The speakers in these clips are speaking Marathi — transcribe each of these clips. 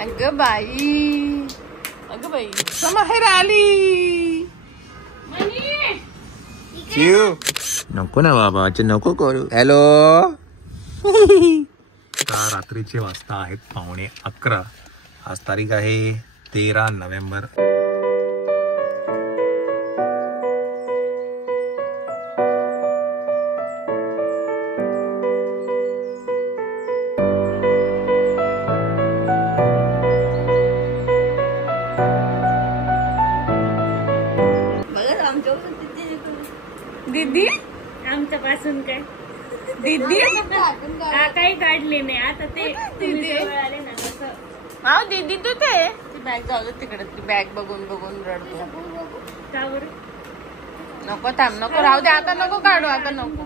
अगं बाई माहेर आली. नको ना बाबा, नको करू. हॅलो. रात्रीचे वाजता आहेत 11:15. आज तारीख आहे 13 नोव्हेंबर. दीदी आमच्या पासून काय दीदी काही काढले नाही आता ते दीदी आले ना तसं. हाव दीदी तू ते बॅग जाऊ तिकडे. ती बॅग बघून बघून रडतो. का बरं? नको थांब, नको राहू दे आता, नको काढू आता, नको.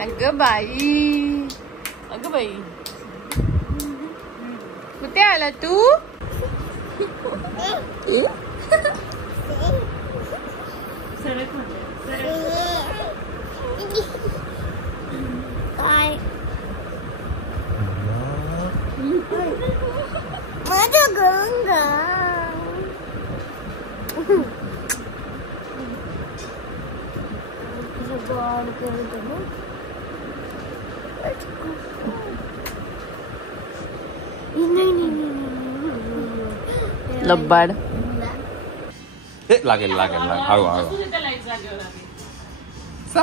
अगं बाई कुठे आला तू? सरक माझं गंगा लब्बाड. लागेल हळू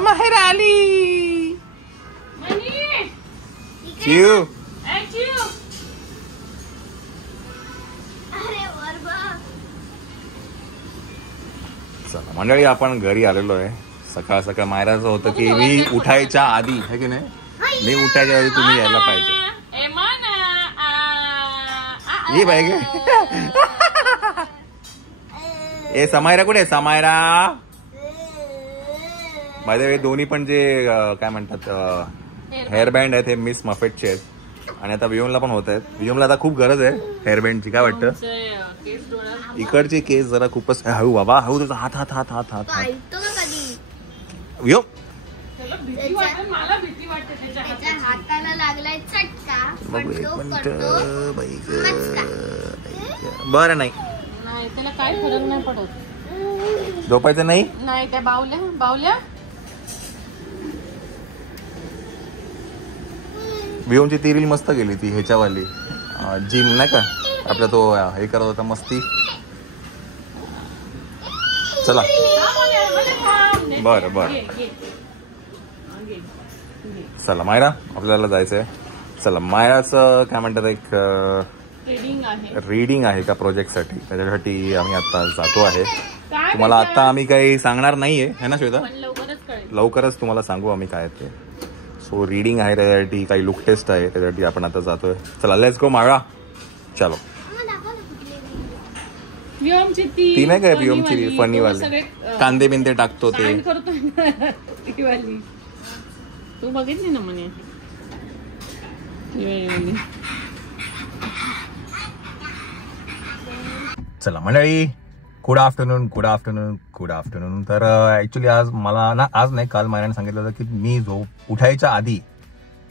माहेर आली. चला मंडळी, आपण घरी आलेलो आहे. सकाळ सकाळ मायराचं होतं की मी उठायच्या आधी, है की नाही, मी उठायच्या आधी तुम्ही यायला पाहिजे. ये बाई गे. ए समायरा कुठे? समायरा बाय द वे दोन्ही पण जे काय म्हणतात हेअर बँड आहेत हे मिस मफेटचे आहेत. आणि आता वियोमला पण होत आहेत. वियोमला आता खूप गरज आहे हेअर बँडची. काय वाटतं? इकडचे केस जरा खूपच हळू बाबा, हळू. तुझा हात हात हात हात हात वियोम. हाताला लागलाय चटका. बरं नाही, त्याला काय फरक नाही पडत. झोपायचं नाही. त्या बावल्या वियोमची ती रील मस्त गेली, ती ह्याच्यावाली जिम नाही का आपला, तो हे करत होता मस्ती. चला बरं चला मायरा, आपल्याला जायचंय. चला मायराचं काय म्हणतात एक रीडिंग आहे का प्रोजेक्टसाठी, त्याच्यासाठी आम्ही आता जातो आहे. तुम्हाला आता आम्ही काही सांगणार नाहीये, है ना श्वेता? लवकरच तुम्हाला सांगू आम्ही काय ते. सो रीडिंग आहे, त्याच्यासाठी काही लुक टेस्ट आहे, त्याच्यासाठी आपण आता जातोय. चला लेट्स गो मायरा. चलो. ती नाही काय वियोमची फनी वाली, कांदे बिंदे टाकतो ते. तू बघितली ना म्हणे. चला मंडळी, गुड आफ्टरनून. तर ऍक्च्युली आज मला ना, आज नाही काल मायराने सांगितलं होतं की मी उठायच्या आधी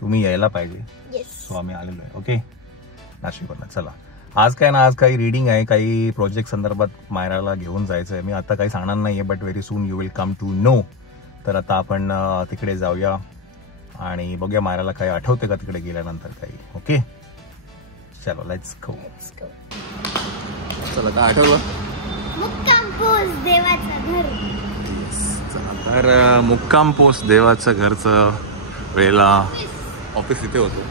तुम्ही यायला पाहिजे. सो आम्ही आलेलो आहे. ओके, नाशिकवरनं. चला आज काय ना, आज काही रीडिंग आहे, काही प्रोजेक्ट संदर्भात मायराला घेऊन जायचं आहे. मी आता काही सांगणार नाहीये, but very soon you will come to know. तर आता आपण तिकडे जाऊया आणि बघूया मायराला काही आठवते का तिकडे गेल्यानंतर काही. ओके चलो लेट्स गो. चला काय आठवलं? मुक्काम पोस्ट देवाचं घर. तर मुक्काम पोस्ट देवाचं घरचं वेळेला ऑफिस इथे होतं.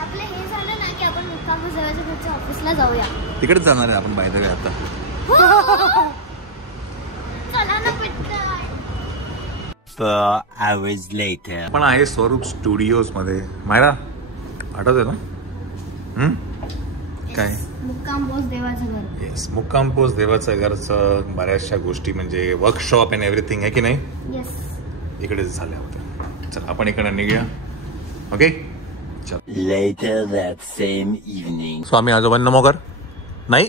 आपलं हे झालं ना की आपण मुक्काम पोस्ट देवाच्या घरच्या ऑफिसला जाऊया. तिकडेच जाणार आहे आपण बाहेर आता. चला ना पटकन. पण आहे स्वरूप स्टुडिओज मध्ये. मायरा आठवतंय ना? काय? मुक्काम पोस्ट देवाचं घर. येस, मुक्काम पोस्ट देवाचं घरचं बऱ्याचशा गोष्टी म्हणजे वर्कशॉप अँड एव्हरीथिंग, आहे की नाही? येस, इकडेच झाल्या होत्या. चला आपण इकडे निघूया. ओके चल. Later that same evening. स्वामी आजोबांना मोगर नाही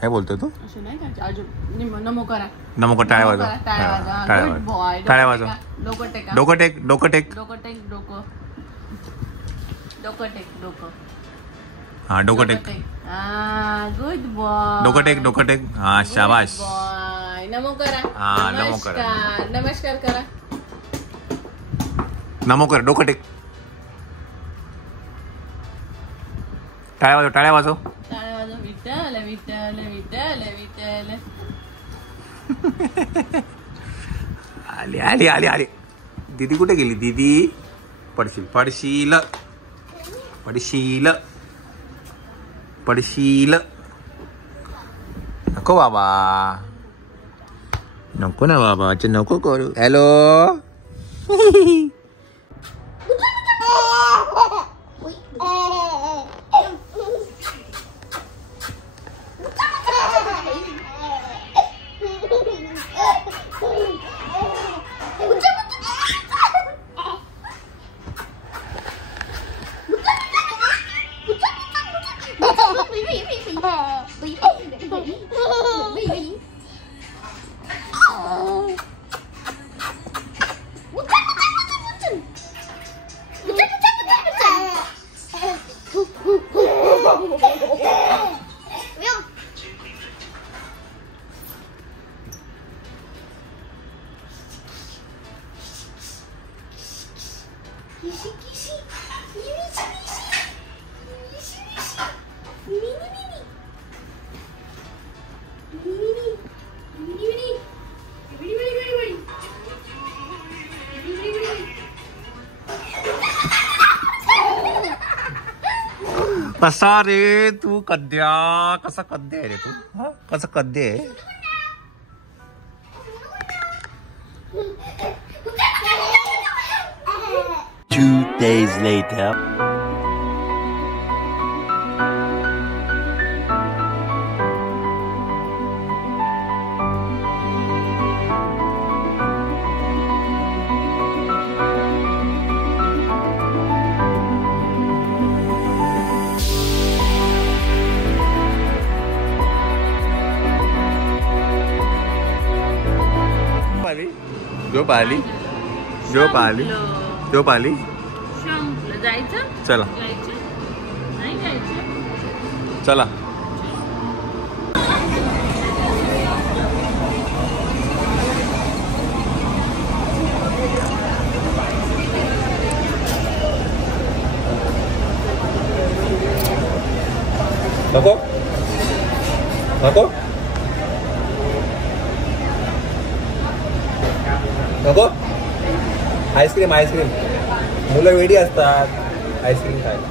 काय बोलतोय तू? असं नाही का अजून नमो करा. नमो टाळ्या वाजव. टाळ्या वाजवा. टाळ्या Good वाजव. boy. टाळ्या वाजव. डोकं टेका. डोकं टेक, डोकं टेक. डोकं टेक, डोकं. डोकं टेक, डोकं. हा डोकं टेक. Good boy. डोकं टेक, डोकं टेक. हा शाबाश. बॉय. नमो करा. हा, नमो करा. नमस्कार करा. नमो कर, डोकं टेक. टाळ्या वाजव, टाळ्या वाजव. टाळ्या वाजव. विठ्ठल विठ्ठल विठ्ठल विठ्ठल. आली आली आली आली. दीदी कुठे गेली? दीदी पडशील पडशील पडशील पडशील. नको बाबा, नको ना बाबा, नको करू. हॅलो. कसा रे तू कद्या? कसा कद्या आहे रे तू? कसा कद्या आहे? Two days later. झोप आली, झोप आली, झोप आली. संपलं. जायचं. चला जायचं नाही जायचं. चला. नको नको नको. Ice cream ice cream. मुलं वेडी असतात आईस्क्रीम खायला.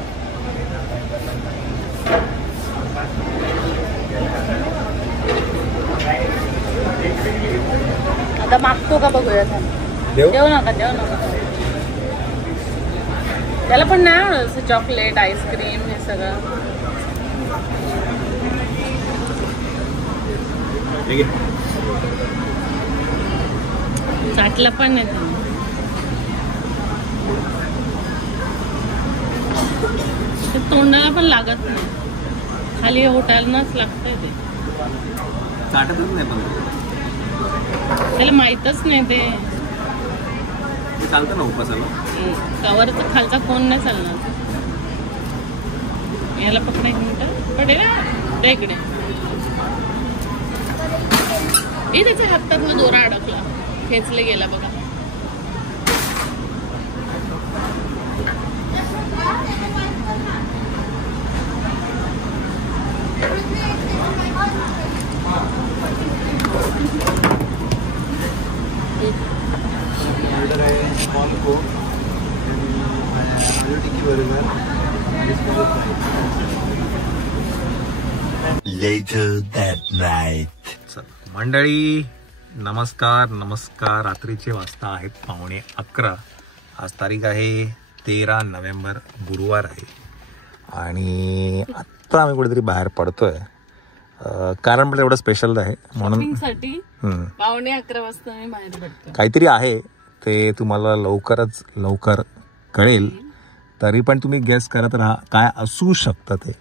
आता मागतो का बघूया. देऊ देऊ नका देऊ नका. त्याला पण नाही आवडत चॉकलेट आईस्क्रीम हे सगळं. ठीक आहे. चाटला पण नाही त्याने. ते तोंडाला पण लागत नाही. खाली होटायलाच लागतंय ते. चाटतच नाही पण त्याला माहीतच नाही ते. चालतं ना उपासाला. कवरचा खालचा कोण नाही चालणार. याला पकडा एक मिनिट. पडेल त्या इकडे. त्याच्या हातात दोरा अडकला. खेचले गेला बघा. Later that night. मंडळी नमस्कार नमस्कार. रात्रीचे वाजता आहेत 11:15. आज तारीख आहे 13 नोव्हेंबर, गुरुवार आहे. आणि आत्ता आम्ही कुठेतरी बाहेर पडतोय. कारण पण एवढं स्पेशल आहे म्हणून. 11:15 वाजता मी बाहेर पडतो. काहीतरी आहे ते तुम्हाला लवकर कळेल. तरी पण तुम्ही गेस करत राहा काय असू शकतं ते.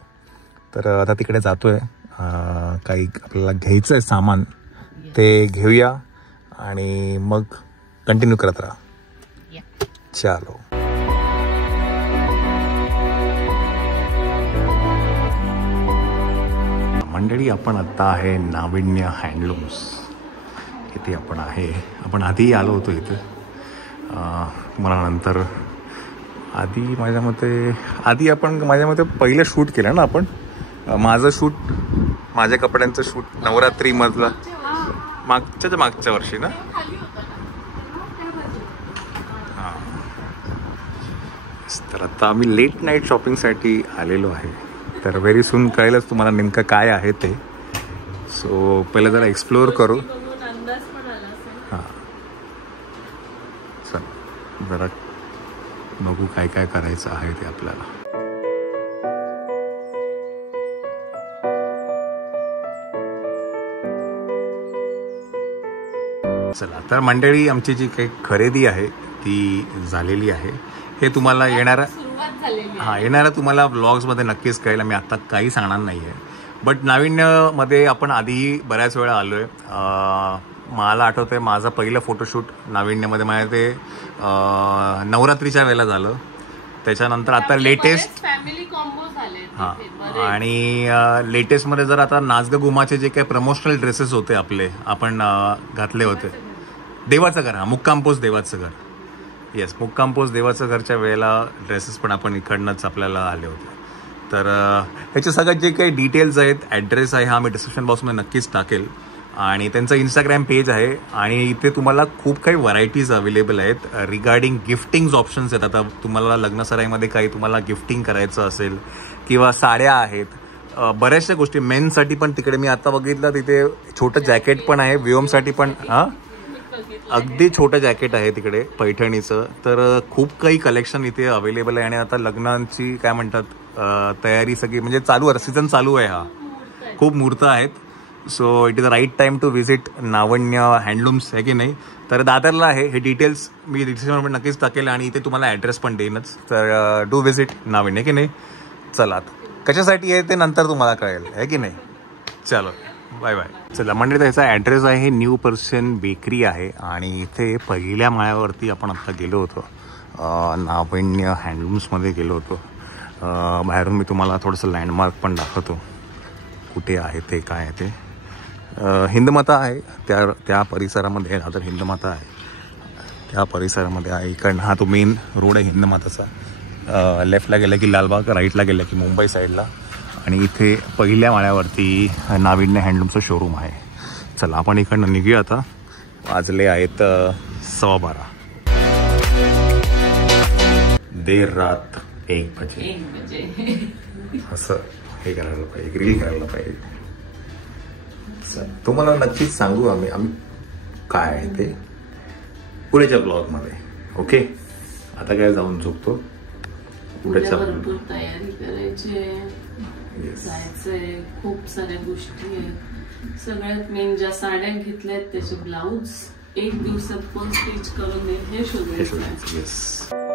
तर आता तिकडे जातोय. काही आपल्याला घ्यायचं आहे सामान ते घेऊया आणि मग कंटिन्यू करत राहा. चालो. मंडळी, आपण आत्ता आहे नाविन्य हँडलूम्स इथे आपण आधी आलो होतो इथे. मला नंतर माझ्या मते पहिलं शूट केलं ना आपण. माझं शूट, माझ्या कपड्यांचं शूट नवरात्रीमधलं मागच्या वर्षी ना. हां, तर आता आम्ही लेट नाईट शॉपिंगसाठी आलेलो आहे. तर व्हेरी सून कळेलच तुम्हाला नेमकं काय आहे ते. सो पहिलं जरा एक्सप्लोअर करू. हां, चल जरा बघू काय काय करायचं आहे ते आपल्याला. चला, तर मंडळी आमची जी काही खरेदी आहे ती झालेली आहे. हे तुम्हाला येणाऱ्या तुम्हाला व्लॉग्समध्ये नक्कीच कळेल. मी आत्ता काही सांगणार नाही आहे. बट नाविन्यमध्ये आपण आधी बऱ्याच वेळा आलो आहे. मला आठवतं आहे माझं पहिलं फोटोशूट नाविन्यमध्ये माझ्या ते नवरात्रीच्या वेळेला झालं. त्याच्यानंतर आता लेटेस्ट फॅमिली कॉम्बो झाले. हां, आणि लेटेस्टमध्ये जर आता नाच ग घुमाचे जे काही प्रमोशनल ड्रेसेस होते आपण घातले होते. देवाचं घर, मुक्काम पोस्ट देवाचं घर. येस, मुक्काम पोस्ट देवाचं घरच्या वेळेला ड्रेसेस पण आपण इकडनंच आपल्याला आले होते. तर ह्याचे सगळ्यात जे काही डिटेल्स आहेत, ॲड्रेस आहे, हा मी डिस्क्रिप्शन बॉक्समध्ये नक्कीच टाकेल. आणि त्यांचं इंस्टाग्राम पेज आहे. आणि इथे तुम्हाला खूप काही व्हरायटीज अवेलेबल आहेत रिगार्डिंग गिफ्टिंग्स ऑप्शन्स आहेत. आता तुम्हाला लग्नसराईमध्ये काही तुम्हाला गिफ्टिंग करायचं असेल किंवा साड्या आहेत, बऱ्याचशा गोष्टी. मेनसाठी पण तिकडे मी आता बघितलं तिथे छोटं जॅकेट पण आहे. विओमसाठी पण अगदी छोटं जॅकेट आहे तिकडे पैठणीचं. तर खूप काही कलेक्शन इथे अवेलेबल आहे. आणि आता लग्नांची काय म्हणतात तयारी सगळी म्हणजे चालू आहे, सीझन चालू आहे. हा खूप मुहूर्त आहेत. So it is a right time to visit Navanya handlooms, आहे की नाही. तर दादरला आहे. हे डिटेल्स मी डिस्क्रिप्शनमध्ये नक्कीच टाकेल आणि इथे तुम्हाला ॲड्रेस पण देईनच. तर डू व्हिजिट नाविन्य, की नाही. चला, कशासाठी आहे ते नंतर तुम्हाला कळेल, आहे की नाही. चलो, बाय बाय. चला मंडळी, त्याचा ॲड्रेस आहे हे न्यू पर्सन बेकरी आहे. आणि इथे पहिल्या माळ्यावरती आपण आत्ता गेलो होतो, नाविन्य हँडलूम्समध्ये गेलो होतो. बाहेरून मी तुम्हाला थोडंसं लँडमार्क पण दाखवतो कुठे आहे ते, काय आहे ते. हिंदमाता आहे त्या परिसरामध्ये. तर हिंदमाता आहे त्या परिसरामध्ये आहे. इकडनं हा तो मेन रोड आहे हिंदमाताचा. लेफ्टला गेला की लालबाग, राईटला गेला की मुंबई साईडला. आणि इथे पहिल्या माळ्यावरती नाविन्य हँडलूमचं शोरूम आहे. चला, आपण इकडनं निघूया आता. वाजले आहेत 12:15. देर रात 1 बजे. असं हे करायला पाहिजे, ग्रिल करायला पाहिजे. तुम्हाला नक्कीच सांगू आम्ही काय आहे ते पुढेच्या ब्लॉगमध्ये. ओके, आता काय जाऊन झोपतो. पुढेच्या भरपूर तयारी करायची, जायचंय, खूप साऱ्या गोष्टी आहेत. सगळ्यात मेन ज्या साड्या घेतल्यात त्याचे ब्लाऊज 1 दिवसात फुल स्टिच करून हे शोधायचं.